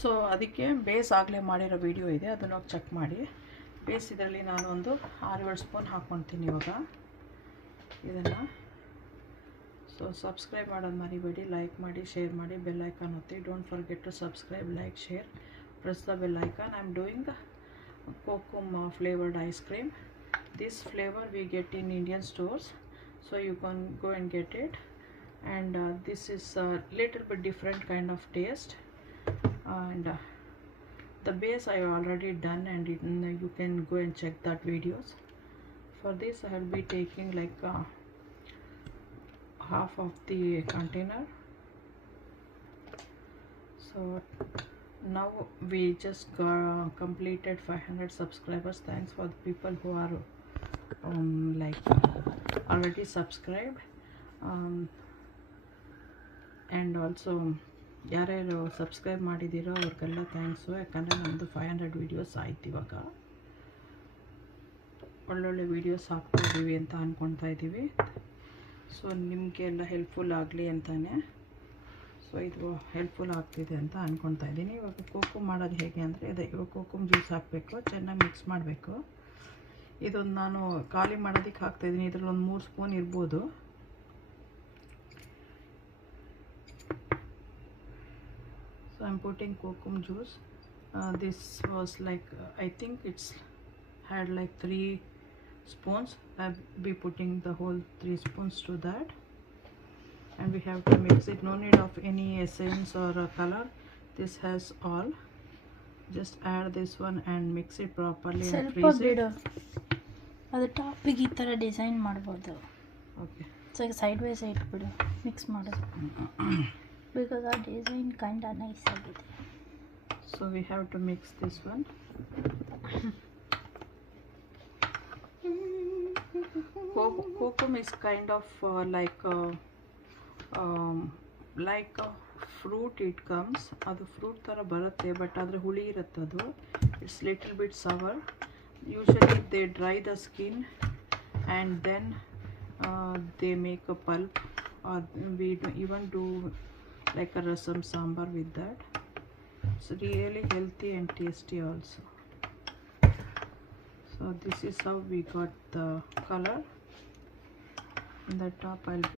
So ಅದಕ್ಕೆ base ಆಗಲೇ ಮಾಡಿರೋ ವಿಡಿಯೋ ಇದೆ, ಅದನ್ನು ಹೋಗಿ ಚೆಕ್ ಮಾಡಿ. ಬೇಸ್ ಇದರಲ್ಲಿ ನಾನು ಒಂದು 6-7 ಸ್ಪೂನ್ ಹಾಕ್ಕೊಳ್ತೀನಿ ಇವಾಗ ಇದನ್ನು. ಸೊ ಸಬ್ಸ್ಕ್ರೈಬ್ ಮಾಡೋದು ಮರಿಬೇಡಿ, ಲೈಕ್ ಮಾಡಿ, ಶೇರ್ ಮಾಡಿ, ಬೆಲ್ ಐಕಾನ್ ಒತ್ತಿ. Don't forget to subscribe, like, share, press the bell icon. I am doing kokum flavored ice cream. This flavor we get in Indian stores, so you can go and get it. And this is a little bit different kind of taste. And the base I already done, and you can go and check that videos. For this I will be taking like half of the container. So now we just got completed 500 subscribers. Thanks for the people who are like already subscribed, and also ಯಾರ್ಯಾರು subscribe ಮಾಡಿದ್ದೀರೋ ಅವ್ರಿಗೆಲ್ಲ thanks. ಯಾಕಂದರೆ ನಮ್ಮದು 500 videos ಆಯ್ತು, ಇವಾಗ ಒಳ್ಳೊಳ್ಳೆ videos ಹಾಕ್ತಾಯಿದ್ದೀವಿ ಅಂತ ಅಂದ್ಕೊಳ್ತಾ ಇದ್ದೀವಿ. So ನಿಮಗೆಲ್ಲ ಹೆಲ್ಪ್ಫುಲ್ ಆಗಲಿ ಅಂತಲೇ ಸೊ ಇದು ಹೆಲ್ಪ್ಫುಲ್ ಆಗ್ತಿದೆ ಅಂತ ಅಂದ್ಕೊಳ್ತಾ ಇದ್ದೀನಿ. ಇವಾಗ ಕೋಕೋ ಮಾಡೋದು ಹೇಗೆ ಅಂದರೆ ಇವಾಗ ಕೋಕಮ್ ಜ್ಯೂಸ್ ಹಾಕಬೇಕು, ಚೆನ್ನಾಗಿ ಮಿಕ್ಸ್ ಮಾಡಬೇಕು. ಇದೊಂದು ನಾನು ಖಾಲಿ ಮಾಡೋದಕ್ಕೆ ಹಾಕ್ತಾಯಿದ್ದೀನಿ. ಇದರಲ್ಲಿ ಒಂದು 3 ಸ್ಪೂನ್ ಇರ್ಬೋದು. So I'm putting kokum juice. This was like I think it's had like 3 spoons. I'll be putting the whole 3 spoons to that, and we have to mix it. No need of any essence or color. This has all. Just add this one and mix it properly and freeze it. ಅದು ಟಾಪಿಗೆ ಈ ಥರ design ಮಾಡ್ಬೋದು. Okay, so side by side ಬಿಡು, mix ಮಾಡೋದು. Because our design kind of nice agide. So we have to mix this one. Kokum is kind of like a fruit. It comes adu fruit tara barutte, but adre huli irutte adu. It's little bit sour. Usually they dry the skin and then they make a pulp, or we even do like a rasam sambar with that. It's really healthy and tasty also. So this is how we got the color. In the top I'll